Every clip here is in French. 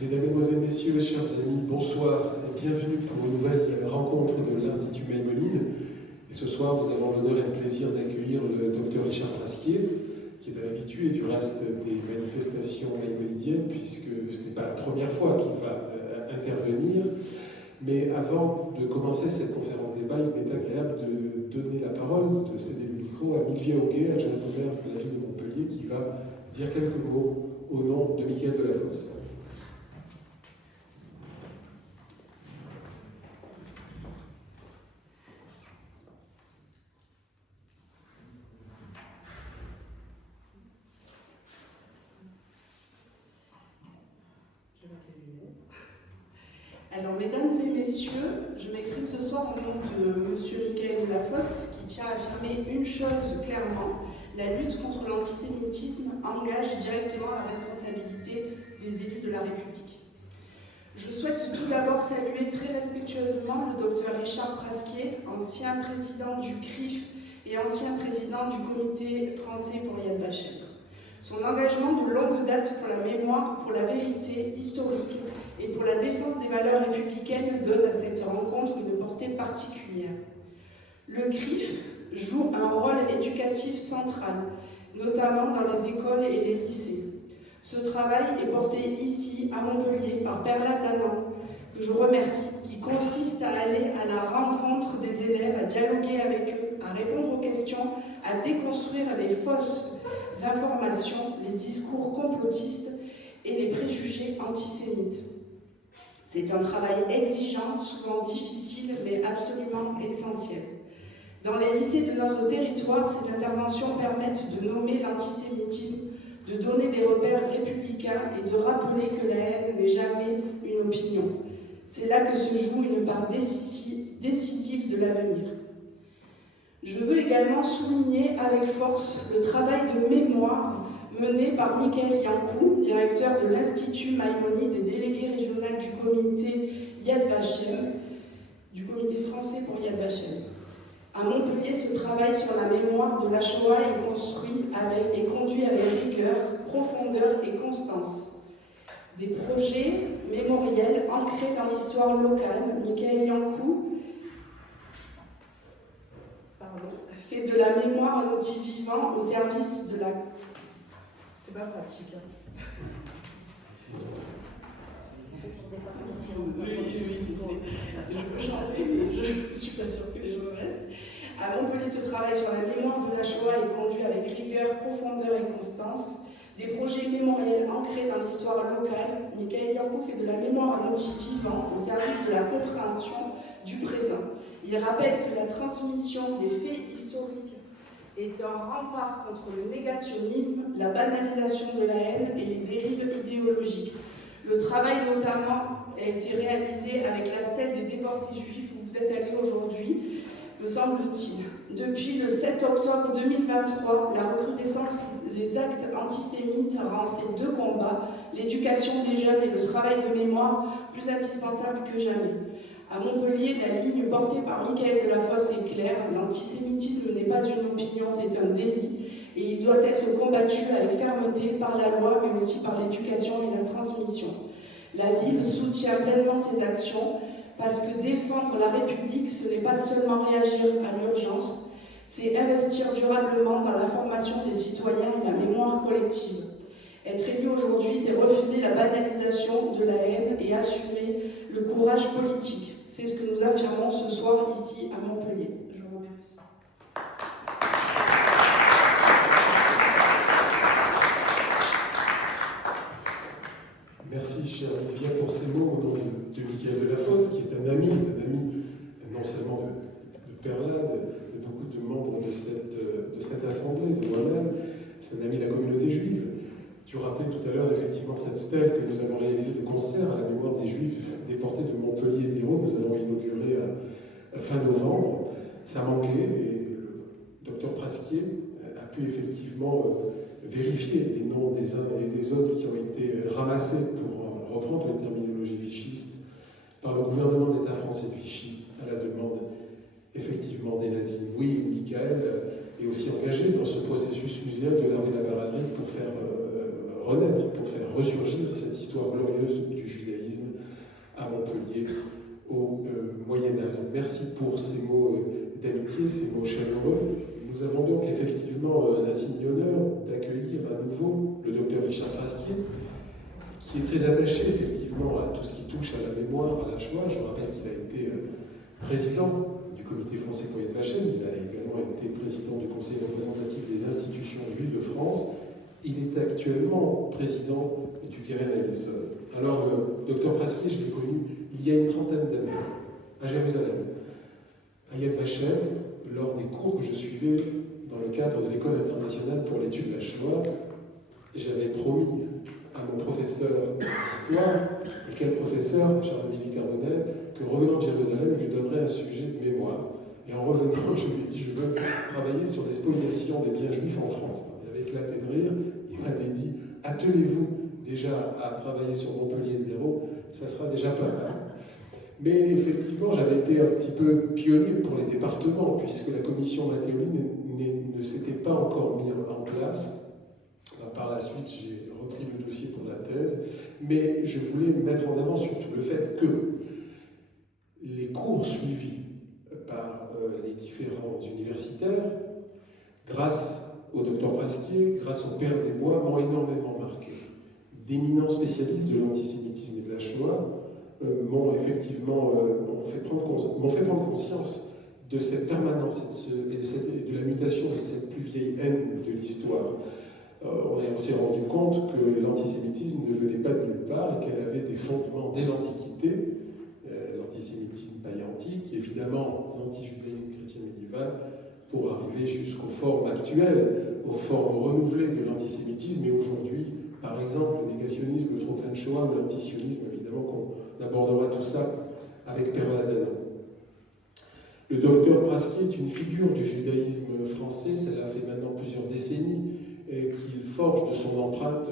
Mesdames, Messieurs, chers amis, bonsoir et bienvenue pour une nouvelle rencontre de l'Institut Maïmonide. Et ce soir, nous avons l'honneur et le plaisir d'accueillir le docteur Richard Prasquier, qui est un habitué du reste des manifestations maïmonidiennes, puisque ce n'est pas la première fois qu'il va intervenir. Mais avant de commencer cette conférence débat, il m'est agréable de donner la parole, de céder le micro à Milvia Auguet, adjointe au maire de la ville de Montpellier, qui va dire quelques mots au nom de Michael Delafosse. Alors, mesdames et messieurs, je m'exprime ce soir au nom de M. Michael Delafosse, qui tient à affirmer une chose clairement: la lutte contre l'antisémitisme engage directement la responsabilité des élites de la République. Je souhaite tout d'abord saluer très respectueusement le docteur Richard Prasquier, ancien président du CRIF et ancien président du Comité français pour Yad Vashem. Son engagement de longue date pour la mémoire, pour la vérité historique et pour la défense des valeurs républicaines donne à cette rencontre une portée particulière. Le CRIF joue un rôle éducatif central, notamment dans les écoles et les lycées. Ce travail est porté ici, à Montpellier, par Perla Danan, que je remercie, qui consiste à aller à la rencontre des élèves, à dialoguer avec eux, à répondre aux questions, à déconstruire les fausses informations, les discours complotistes et les préjugés antisémites. C'est un travail exigeant, souvent difficile, mais absolument essentiel. Dans les lycées de notre territoire, ces interventions permettent de nommer l'antisémitisme, de donner des repères républicains et de rappeler que la haine n'est jamais une opinion. C'est là que se joue une part décisive de l'avenir. Je veux également souligner avec force le travail de mémoire mené par Michael Yankou, directeur de l'Institut Maïmonide et délégué régional du comité Yad Vashem, du comité français pour Yad Vashem. À Montpellier, ce travail sur la mémoire de la Shoah est conduit avec rigueur, profondeur et constance. Des projets mémoriels ancrés dans l'histoire locale, Michael Yankou fait de la mémoire un outil vivant au service de la... C'est pas pratique, hein. Oui, je peux changer, mais je ne suis pas sûre que les gens restent. À Montpellier, ce travail sur la mémoire de la Shoah est conduit avec rigueur, profondeur et constance. Des projets mémoriels ancrés dans l'histoire locale, Michael Yankou fait de la mémoire un outil vivant au service de la compréhension du présent. Il rappelle que la transmission des faits historiques est un rempart contre le négationnisme, la banalisation de la haine et les dérives idéologiques. Le travail notamment a été réalisé avec la stèle des déportés juifs où vous êtes allés aujourd'hui, me semble-t-il. Depuis le 7 octobre 2023, la recrudescence des actes antisémites rend ces deux combats, l'éducation des jeunes et le travail de mémoire, plus indispensables que jamais. À Montpellier, la ligne portée par Michael Delafosse est claire: l'antisémitisme n'est pas une opinion, c'est un délit, et il doit être combattu avec fermeté par la loi, mais aussi par l'éducation et la transmission. La ville soutient pleinement ces actions, parce que défendre la République, ce n'est pas seulement réagir à l'urgence, c'est investir durablement dans la formation des citoyens et la mémoire collective. Être élu aujourd'hui, c'est refuser la banalisation de la haine et assumer le courage politique. C'est ce que nous affirmons ce soir ici à Montpellier. Je vous remercie. Merci, chère Olivia, pour ces mots au nom de Michael Delafosse, qui est un ami non seulement de Perla, de beaucoup de membres de cette assemblée, de moi-même. C'est un ami de la communauté juive. Tu rappelais tout à l'heure effectivement cette stèle que nous avons réalisée de concert à la mémoire des Juifs déportés de Montpellier et d'Hérault. Nous allons inaugurer à fin novembre. Ça manquait et le docteur Prasquier a pu effectivement vérifier les noms des uns et des autres qui ont été ramassés, pour reprendre une terminologie vichiste, par le gouvernement d'État français de Vichy à la demande effectivement des nazis. Oui, Michael est aussi engagé dans ce processus muséal de la rue de la Baronnie pour faire renaître, pour faire ressurgir cette histoire glorieuse du judaïsme à Montpellier au Moyen-Âge. Merci pour ces mots d'amitié, ces mots chaleureux. Nous avons donc effectivement l'insigne honneur d'accueillir à nouveau le docteur Richard Prasquier, qui est très attaché effectivement à tout ce qui touche à la mémoire, à la Shoah. Je rappelle qu'il a été président du Comité français pour Yad Vashem, il a également été président du Conseil représentatif des institutions juives de France. Il est actuellement président du Keren Adelson. Alors, le docteur Prasquier, je l'ai connu il y a une trentaine d'années, à Jérusalem, à Yad Vashem, lors des cours que je suivais dans le cadre de l'École internationale pour l'étude de la Shoah. J'avais promis à mon professeur d'histoire, et quel professeur, Charles-Olivier Carbonel, que revenant de Jérusalem, je lui donnerais un sujet de mémoire. Et en revenant, je lui ai dit, je veux travailler sur les spoliations des biens juifs en France. Il avait éclaté de rire, il m'avait dit, attelez-vous déjà à travailler sur Montpellier et l'Hérault, ça sera déjà pas mal. Mais effectivement, j'avais été un petit peu pionnier pour les départements, puisque la commission Mattéoli ne s'était pas encore mise en place. Par la suite, j'ai repris le dossier pour la thèse, mais je voulais mettre en avant surtout le fait que les cours suivis par les différents universitaires, grâce au docteur Prasquier, grâce au père des Bois, m'ont énormément marqué. D'éminents spécialistes de l'antisémitisme et de la Shoah m'ont effectivement fait prendre conscience de cette permanence et de la mutation de cette plus vieille haine de l'histoire. On s'est rendu compte que l'antisémitisme ne venait pas de nulle part et qu'elle avait des fondements dès l'Antiquité, l'antisémitisme païentique, évidemment l'antijudaïsme chrétien médiéval, pour arriver jusqu'aux formes actuelles, aux formes renouvelées de l'antisémitisme, et aujourd'hui, par exemple, le négationnisme, le Trentaine Shoah ou l'antisionisme, évidemment qu'on abordera tout ça avec Perla Dano. Le docteur Prasquier est une figure du judaïsme français, cela fait maintenant plusieurs décennies, qu'il forge de son empreinte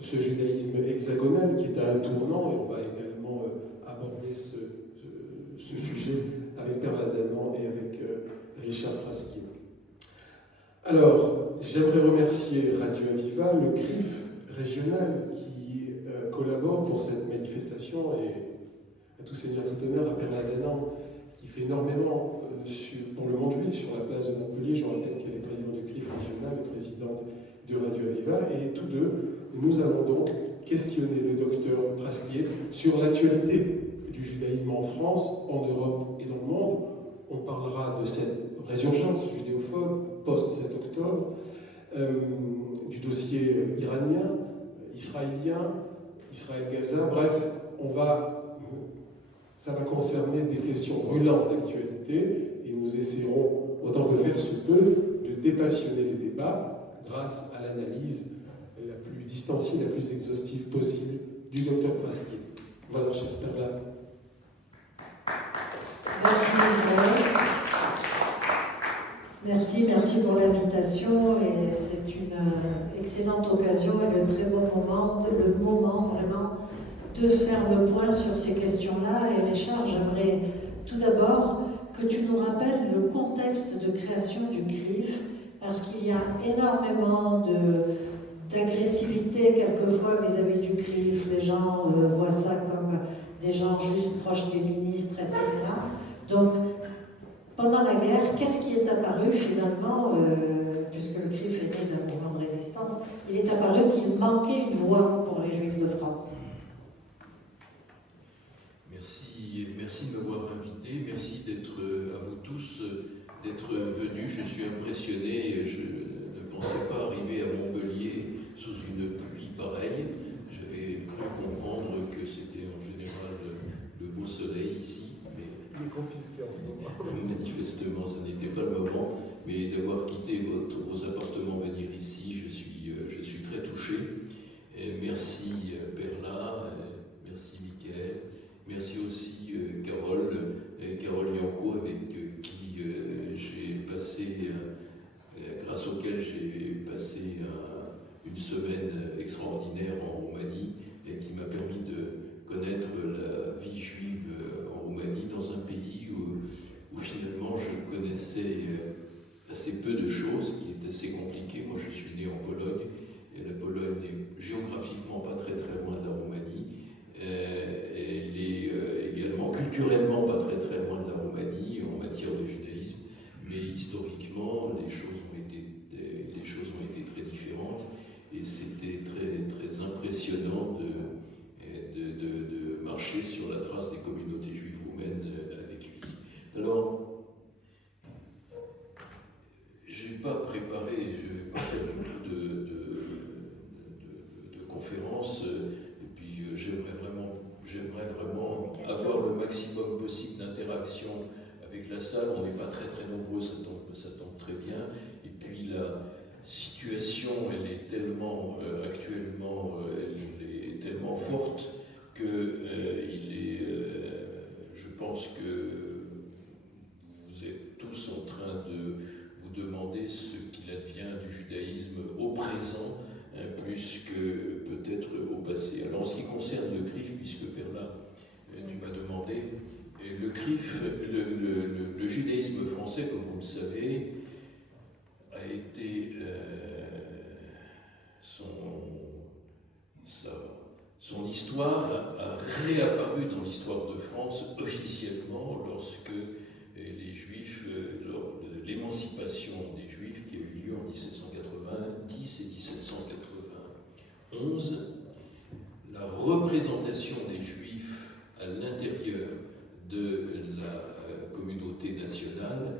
ce judaïsme hexagonal qui est à un tournant, et on va également aborder ce sujet avec Perla Danan et avec Richard Prasquier. Alors, j'aimerais remercier Radio Aviva, le CRIF régional qui collabore pour cette manifestation, et à tout seigneur, tout honneur à Perla Danan qui fait énormément pour le monde juif sur la place de Montpellier. Je rappelle qu'elle est présidente du CRIF régional et présidente de Radio Aviva, et tous deux, nous allons donc questionner le docteur Prasquier sur l'actualité du judaïsme en France, en Europe et dans le monde. On parlera de cette résurgence judéophobe post-7 octobre, du dossier iranien, israélien, Israël-Gaza, bref, ça va concerner des questions brûlantes d'actualité, et nous essaierons, autant que faire se peut, de dépassionner les débats grâce à l'analyse la plus distanciée, la plus exhaustive possible du docteur Prasquier. Voilà, cher Perla. Merci pour l'invitation, et c'est une excellente occasion et le très bon moment, le moment vraiment de faire le point sur ces questions-là. Et Richard, j'aimerais tout d'abord que tu nous rappelles le contexte de création du CRIF, parce qu'il y a énormément d'agressivité quelquefois vis-à-vis du CRIF. Les gens voient ça comme des gens juste proches des ministres, etc. Donc, pendant la guerre, qu'est-ce qui est apparu finalement, puisque le CRIF était d'un mouvement de résistance, il est apparu qu'il manquait une voix pour les Juifs de France. Merci de m'avoir invité, merci d'être à vous tous d'être venus. Je suis impressionné, je ne pensais pas arriver à Montpellier sous une pluie pareille. J'avais cru comprendre que c'était en général le beau soleil ici, mais il est confisqué en ce moment. Manifestement, ce n'était pas le moment, mais d'avoir quitté vos appartements, venir ici, je suis très touché. Et merci Perla, merci Mickaël, merci aussi Carole Yanco, avec qui j'ai passé, grâce auquel j'ai passé une semaine extraordinaire en Roumanie, et qui m'a permis de connaître la vie juive en Roumanie, dans un pays où finalement je connaissais assez peu de choses, qui est assez compliqué. Moi je suis né en Pologne, et la Pologne géographiquement avec la salle, on n'est pas très très nombreux, ça tombe très bien. Et puis la situation, elle est tellement actuellement, elle est tellement forte que je pense que vous êtes tous en train de vous demander ce qu'il advient du judaïsme au présent, plus que peut-être au passé. Alors en ce qui concerne le CRIF, puisque Perla, tu m'as demandé, le CRIF, le judaïsme français, comme vous le savez, a été son histoire a réapparu dans l'histoire de France officiellement lorsque les Juifs, lors de l'émancipation des Juifs qui a eu lieu en 1790 et 1791, la représentation des Juifs à l'intérieur de la communauté nationale